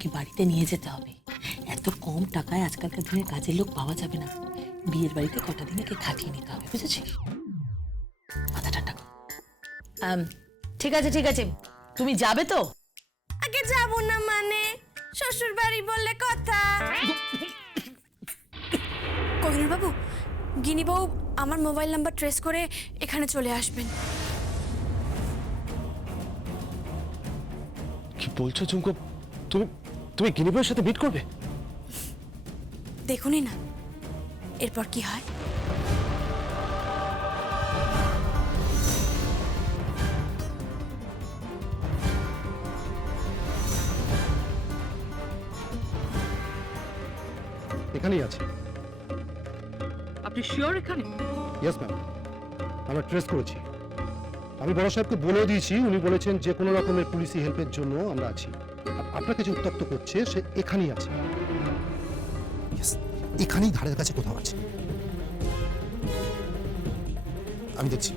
ওকে বাড়িতে নিয়ে যেতে হবে। এত কম টাকায় আজকালকার দিনে কাজের লোক পাওয়া যাবে না। বিয়ের বাড়িতে কটা দিন ওকে খাটিয়ে নিতে হবে, বুঝেছিস? মাথা ঠান্ডা কর। ঠিক আছে ঠিক আছে, তুমি যাবে তো? আগে যাব না মানে শ্বশুর বাড়ি বললে কথা। কোহিনুর বাবু, গিনি বউ আমার মোবাইল নাম্বার ট্রেস করে এখানে চলে আসবেন। কি বলছো চুমকো? তুমি তুমি গিনি বউয়ের সাথে মিট করবে? দেখুনই না এরপর কি হয়। এখানেই আছে। আপনি শিওর এখানে? ইয়েস ম্যাম, আমরা ট্রেস করেছি। আমি বড় সাহেবকে বলেও দিয়েছি, উনি বলেছেন যে কোনো রকমের পুলিশি হেল্পের জন্য আমরা আছি। আর আপনাকে যে উত্তক্ত করছে সে এখানেই আছে। ইয়েস, এখানেই ধারের কাছে কোথাও আছে। আমি দেখছি।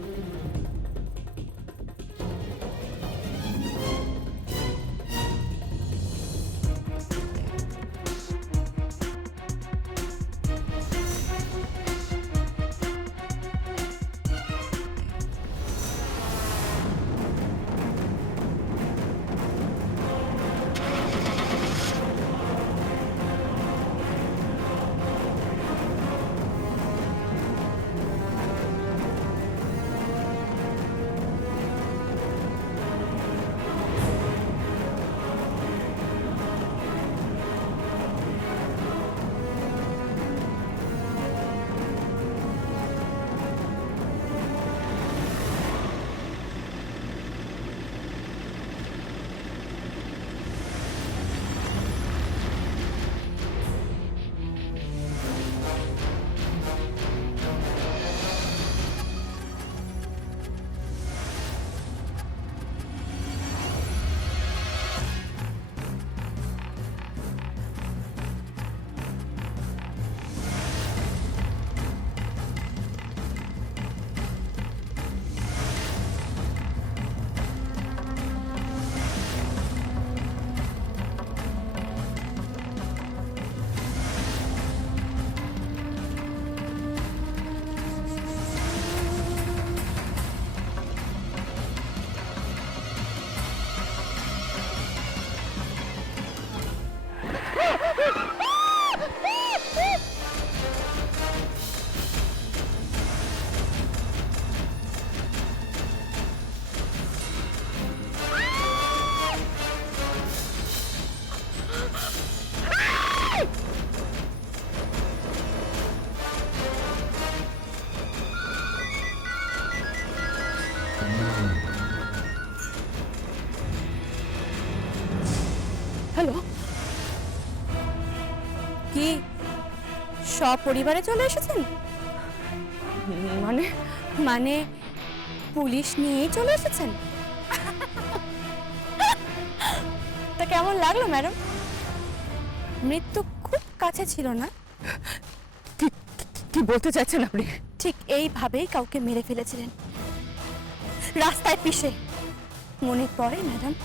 হ্যালো, কি সপরিবারে চলে এসেছেন? মানে মানে পুলিশ নিয়েই চলে এসেছেন? তা কেমন লাগলো ম্যাডাম? মৃত্যু খুব কাছে ছিল না? কি বলতে চাইছেন আপনি? ঠিক এইভাবেই কাউকে মেরে ফেলেছিলেন রাস্তায় পিষে, মনে পড়ে ম্যাডাম?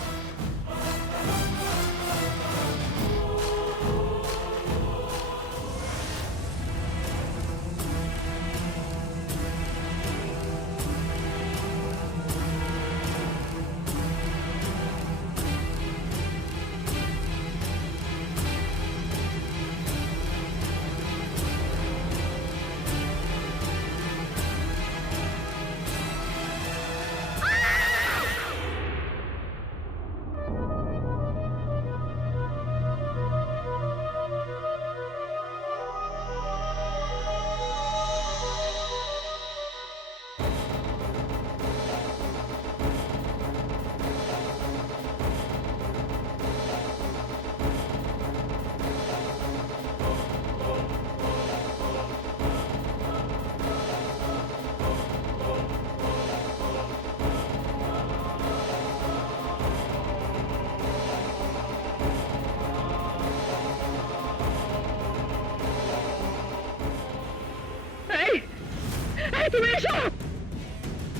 তুমি এসো,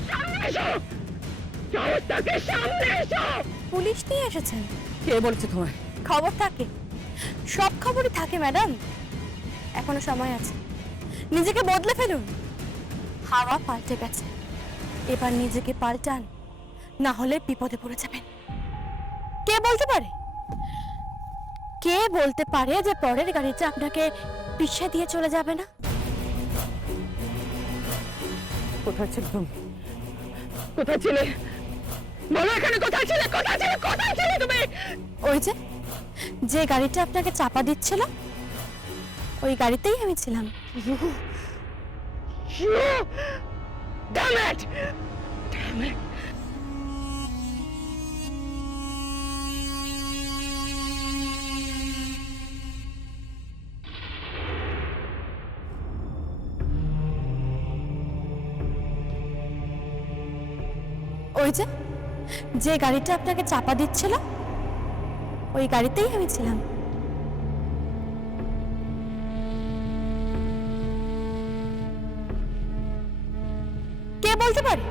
সামনে এসো, সাহস থাকে সামনে এসো। পুলিশ নিয়ে এসেছেন? কে বলেছে তোমায়? খবর থাকে, সব খবরই থাকে ম্যাডাম। এখনো সময় আছে, নিজেকে বদলে ফেলুন। হাওয়া পাল্টে গেছে, এবার নিজেকে পাল্টান, না হলে বিপদে পড়ে যাবেন। কে বলতে পারে, কে বলতে পারে যে পরের গাড়িটা আপনাকে পিছিয়ে দিয়ে চলে যাবে না? কোথায় ছিল তুমি? কোথায় ছিলে? বলো এখানে কোথায় ছিলে? কোথায় ছিলে? কোথায় ছিলে তুমি? ওই যে গাড়িটা আপনাকে চাপা দিচ্ছিল, ওই গাড়িতেই আমি ছিলাম। You! Damn it! Damn it! ওই যে গাড়িটা আপনাকে চাপা দিচ্ছিল, ওই গাড়িতেই আমি ছিলাম। কে বলতে পারে,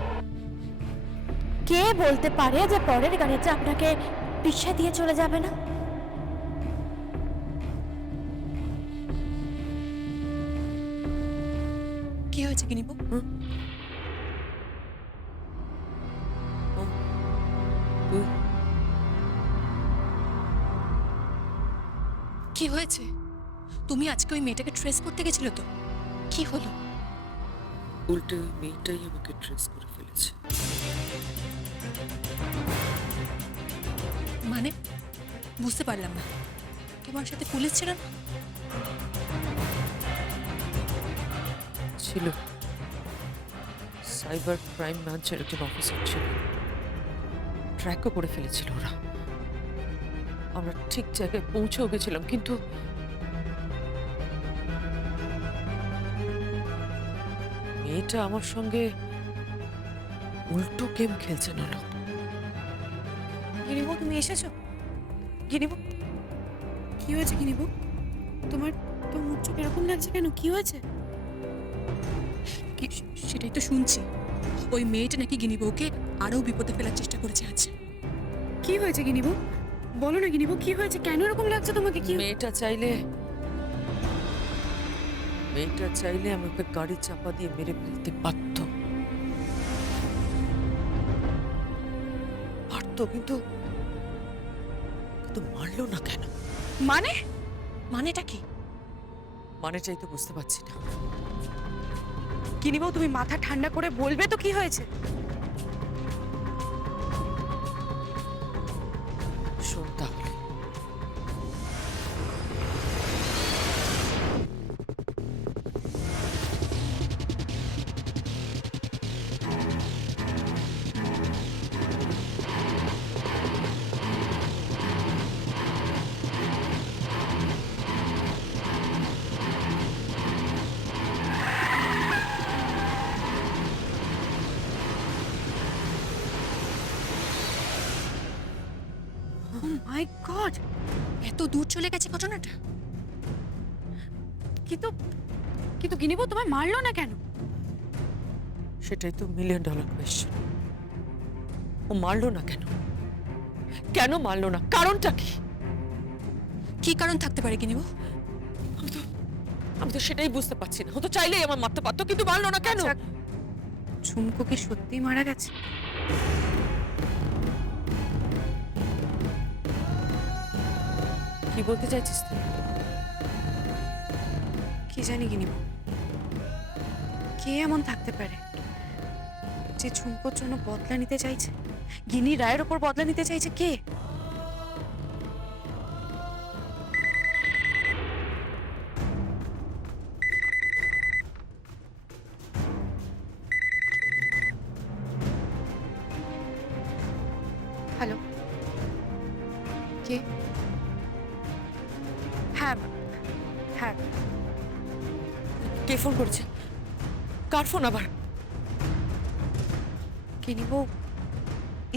কে বলতে পারে যে পরের গাড়িটা আপনাকে পিছিয়ে দিয়ে চলে যাবে না? কি হয়েছে কিনিব? কি হয়েছে? তুমি আজকে ওই মেয়েটাকে ট্রেস করতে গেছিলে তো, কি হলো? উল্টে ওই মেয়েটাই আমাকে ট্রেস করে ফেলেছে। মানে বুঝতে পারলাম না, তোমার সাথে পুলিশ ছিল না? ছিল, সাইবার ক্রাইম ব্রাঞ্চের একজন অফিসার ছিল। ট্র্যাকও করে ফেলেছিল ওরা। আমরা ঠিক জায়গায় পৌঁছেও গেছিলাম, কিন্তু মেয়েটা আমার সঙ্গে উল্টো গেম খেলছে না। গিনিবু, তুমি এসেছো? গিনিবু, কি হয়েছে গিনিবু? তোমার মুখ চোখ এরকম লাগছে কেন? কি হয়েছে? সেটাই তো শুনছি, ওই মেয়েটা নাকি গিনিবুকে আরো বিপদে ফেলার চেষ্টা করেছে আজ। কি হয়েছে গিনিবু? বলো না গিনিবু, কি হয়েছে? কেন এরকম লাগছে তোমাকে? কি মেয়েটা চাইলে আমাকে গাড়ি চাপা দিয়ে মেরে ফেলতে পারতো, কিন্তু মারলো না কেন? মানেটা কি? মানেটাই তো বুঝতে পারছি না। গিনিবু, তুমি মাথা ঠান্ডা করে বলবে তো কি হয়েছে? শোন তাহলে, মাই গড, এত দূর চলে গেছে ঘটনাটা। কিন্তু গিনিবু, তোমায় মারলো না কেন? সেটাই তো $1,000,000 কোয়েশ্চেন। ও মারলো না কেন? কেন মারলো না? কারণটা কি? কি কারণ থাকতে পারে গিনিবু? আমি তো সেটাই বুঝতে পারছি না। ও তো চাইলেই আমার মারতে পারতো, কিন্তু মারলো না কেন? ঝুমকো কি সত্যিই মারা গেছে? কি বলতে চাইছিস তুই? কি জানি গিনিবু, কে এমন থাকতে পারে যে ঝুমকোর জন্য বদলা নিতে চাইছে? গিনি রায়ের ওপর বদলা নিতে চাইছে কে? হ্যালো, কে? হ্যাঁ হ্যাঁ, কে ফোন করেছে? কার ফোন আবার? গিনিবু,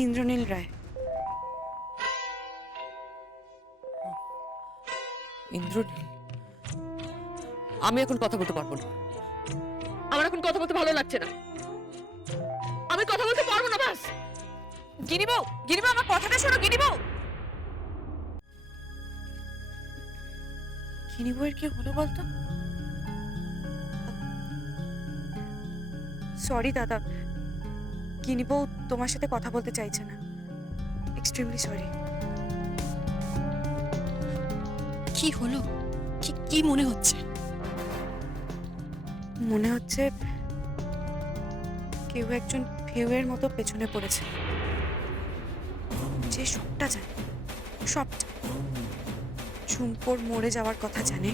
ইন্দ্রনীল রায়। ইন্দ্রনীল? আমি এখন কথা বলতে পারবো না। আমার এখন কথা বলতে ভালো লাগছে না। আমি কথা বলতে পারবো না, ব্যাস। গিনিবু, আমার কথাটা শোনো গিনিবু। গিনি বউয়ের কি হলো বলতো? সরি দাদা, গিনি বউ তোমার সাথে কথা বলতে চাইছে না। Extremely sorry. কি হলো? কি কি মনে হচ্ছে? মনে হচ্ছে কেউ একজন ফেউয়ের মতো পেছনে পড়েছে, যে সবটা জানে, সবটা। ঝুমকোর মরে যাওয়ার কথা জানে,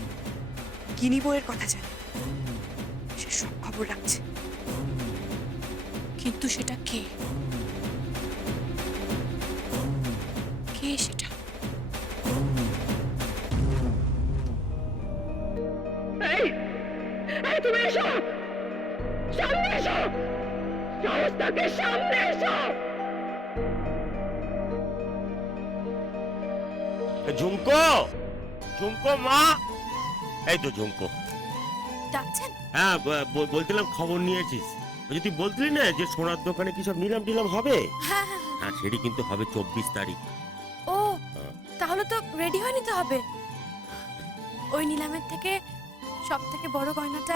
গিনি বউয়ের কথা জানে, সে সব খবর রাখছে। কিন্তু সেটা কে? কে সেটা? তুমি এসো, সামনে এসো, সাহস থাকে সামনে এসো। ঝুমকো, ঝুমকো মা, এই তো ঝুমকো। ডাকছেন? হ্যাঁ, বলছিলাম খবর নিয়েছিস? ওই যে তুই বলছিলি না যে সোনার দোকানে কি সব নিলাম টিলাম হবে? হ্যাঁ হ্যাঁ হ্যাঁ। হ্যাঁ, সেটি কিন্তু হবে 24 তারিখ। ও, তাহলে তো রেডি হয়ে নিতে হবে। ওই নিলামের থেকে সব থেকে বড় গয়নাটা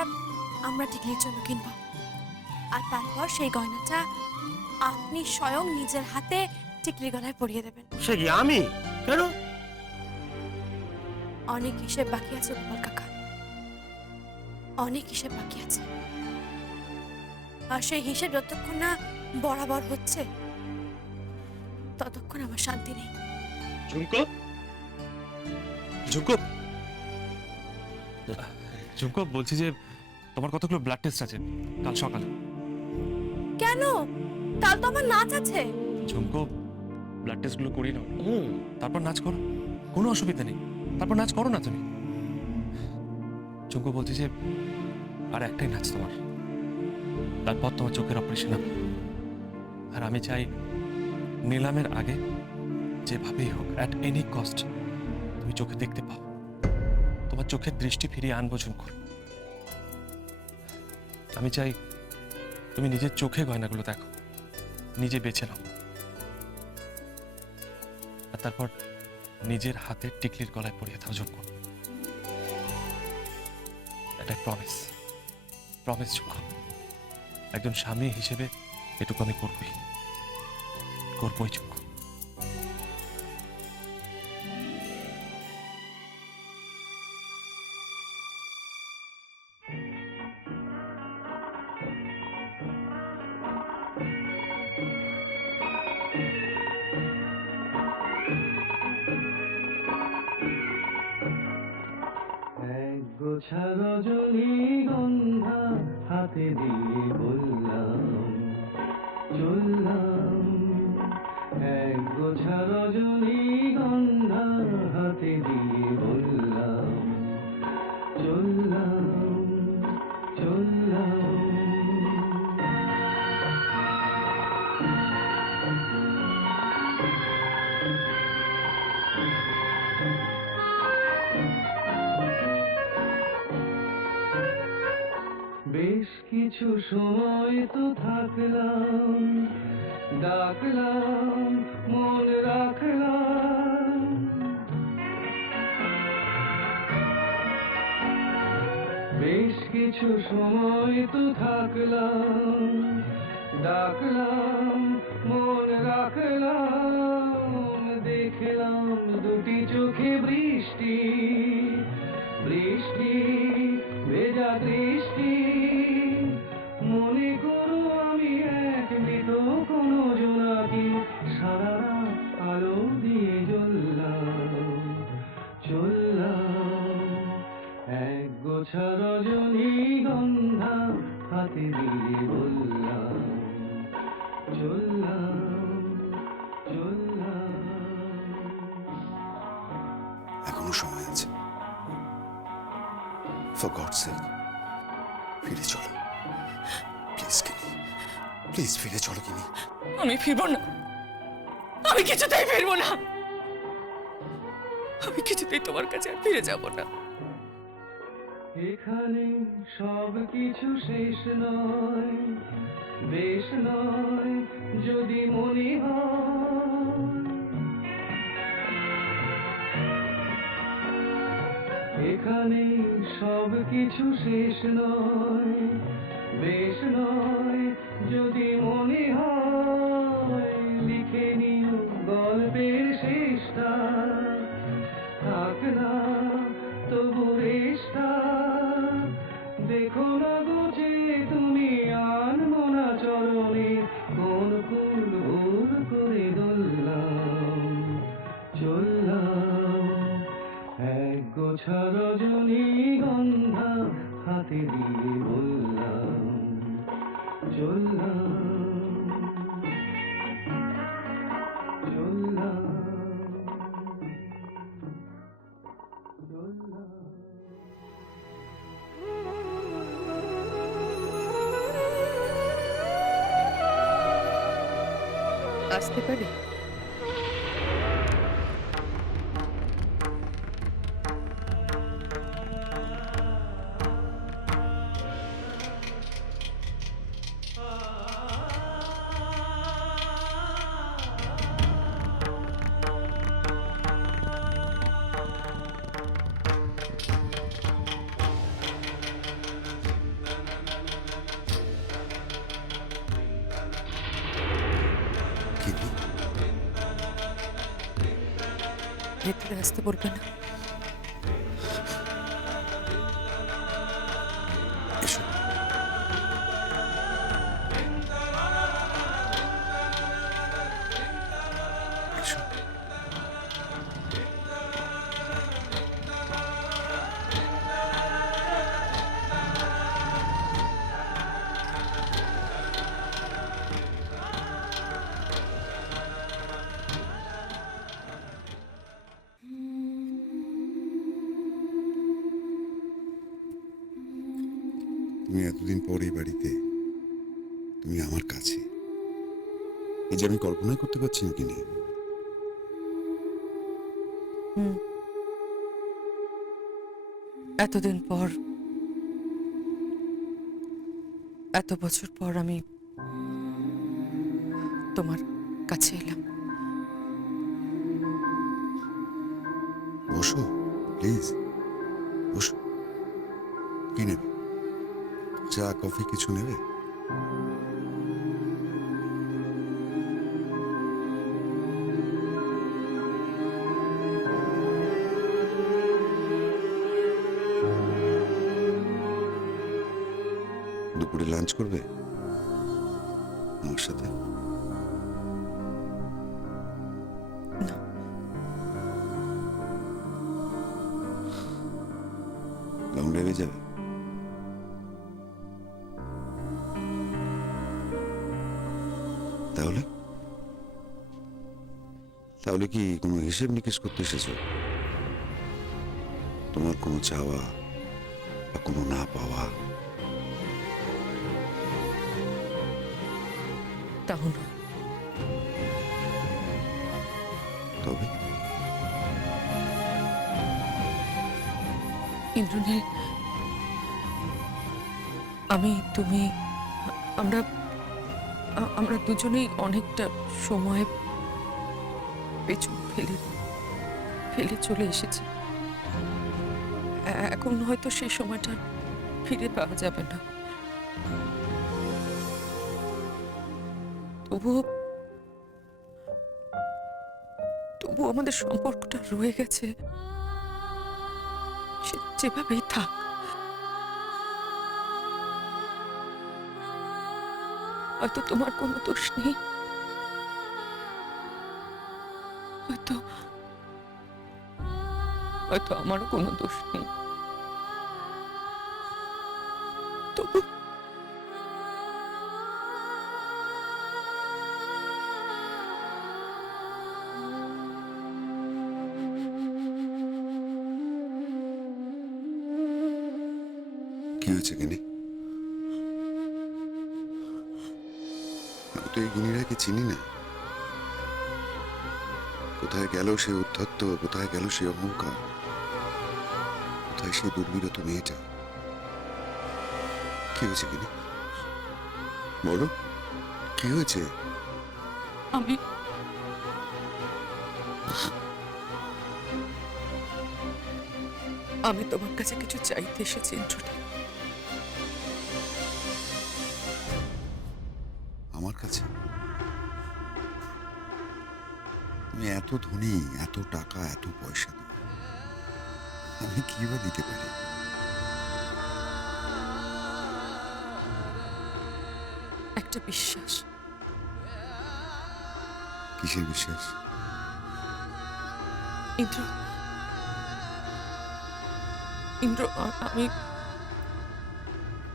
আমরা টিকলির জন্য কিনবো, আর তারপর সেই গয়নাটা আপনি স্বয়ং নিজের হাতে টিকলির গলায় পরিয়ে দেবেন। সে কি আমি? কেন? অনেক হিসেব বাকি আছে গোপাল কাকা, অনেক হিসেব বাকি আছে। আর সেই হিসেব যতক্ষণ না বরাবর হচ্ছে ততক্ষণ আমার শান্তি নেই। ঝুমকো, ঝুমকো, ঝুমকো, বলছি যে তোমার কতগুলো ব্লাড টেস্ট আছে কাল সকালে। কেন? কাল তো আমার নাচ আছে। ঝুমকো, ব্লাড টেস্টগুলো করিয়ে নাও, তারপর নাচ করো, কোনো অসুবিধা নেই। তারপর নাচ করো না তুমি। ঝুমকো, বলছি যে আর একটাই নাচ তোমার, তারপর তোমার চোখের অপারেশন হবে। আর আমি চাই নিলামের আগে যেভাবেই হোক, অ্যাট এনি কস্ট, তুমি চোখে দেখতে পাও। তোমার চোখের দৃষ্টি ফিরিয়ে আনবো ঝুমকো। আমি চাই তুমি নিজের চোখে গয়নাগুলো দেখো, নিজে বেছে নাও, আর তারপর নিজের হাতে টিকলির গলায় পরিয়ে দাও ঝুমকো। এটা প্রমিস, প্রমিস ঝুমকো। একজন স্বামী হিসেবে এটুকু আমি করবই, করবই ঝুমকো। গোছা রজনীগন্ধা হাতে দিয়ে বললাম চললাম, এক গোছা রজনীগন্ধা হাতে দিয়ে বললাম চললাম চললাম। বেশ কিছু সময় তো থাকলাম, ডাকলাম মন রাখলাম, বেশ কিছু সময় তো থাকলাম, ডাকলাম মন রাখলাম, দেখলাম দুটি চোখে বৃষ্টি, বৃষ্টি ভেজা দৃষ্টি, মনে করো আমি এক মৃত কোনো জোনাকি, সারা রাত আলো দিয়ে জ্বললাম চললাম, এক গোছা রজনীগন্ধা হাতে দিয়ে বললাম চললাম চললাম। এখনো সময় আছে। ফর গডস সেক ফিরে চলো প্লিজ কিনি, প্লিজ ফিরে চলো কিনি। আমি ফিরবো না, আমি কিছুতেই ফিরবো না, আমি কিছুতেই তোমার কাছে আর ফিরে যাব না। এখানে সব কিছু শেষ নয়, বেশ নয় যদি মনে হয়, এখানে সব কিছু শেষ নয়, বেশ নয় যদি মনে হয়, লিখে নিও গল্পের শেষটা, থাক না তবু রেশটা, দেখো না বুঝে তুমি আনমনা চরণে কোন কুল ভুল করে দোললাম, চললাম এক গোছা রজনীগন্ধা হাতে দিয়ে বললাম, চললাম চললাম চললাম। আসতে পারি? গিন্নি, ভেতরে আসতে বলবে না? এসো। এসো। তুমি এতদিন পর এই বাড়িতে, তুমি আমার কাছে, এই যে আমি কল্পনা করতে পারছি না কিনি। এতদিন পর, এত বছর পর আমি তোমার কাছে এলাম। বসো প্লিজ, বসো। কি নেবে? চা কফি কিছু নেবে? দুপুরে লাঞ্চ করবে আমার সাথে? না, লং ড্রাইভে যাবে? তাহলে তাহলে কি কোনো হিসেব নিকেশ করতে এসেছো? তোমার কোনো চাওয়া বা কোনো না পাওয়া? তাও নয়। তবে ইন্দ্রনীল, আমি, তুমি, আমরা আমরা দুজনেই অনেকটা সময় পেছন ফেলে চলে এসেছি। এখন হয়তো সেই সময়টা ফিরে পাওয়া যাবে না, তবু আমাদের সম্পর্কটা রয়ে গেছে, সে যেভাবেই থাক। হয়তো তোমার কোনো দোষ নেই, হয়তো হয়তো আমারও কোনো দোষ নেই, তবু কি হয়েছে গিনি? আমি তো এই গিনিরাকে চিনি না। কোথায় গেল সে উদ্ধত্ত, কোথায় গেল সে অহংকার, কোথায় সেই দুর্বিরত মেয়েটা? কি হয়েছে গিনি? বলো, কি হয়েছে? আমি আমি তোমার কাছে কিছু চাইতে এসেছি ইন্দ্রনীল। আমার কাছে? তুমি এত ধনী, এত টাকা, এত পয়সা, আমি কি বা দিতে পারি? একটা বিশ্বাস। কিসের বিশ্বাস? ইন্দ্র, ইন্দ্র,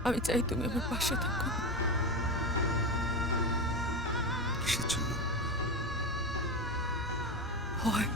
আমি চাই তুমি আমার পাশে থাকো। কিসের জন্য? ভয়।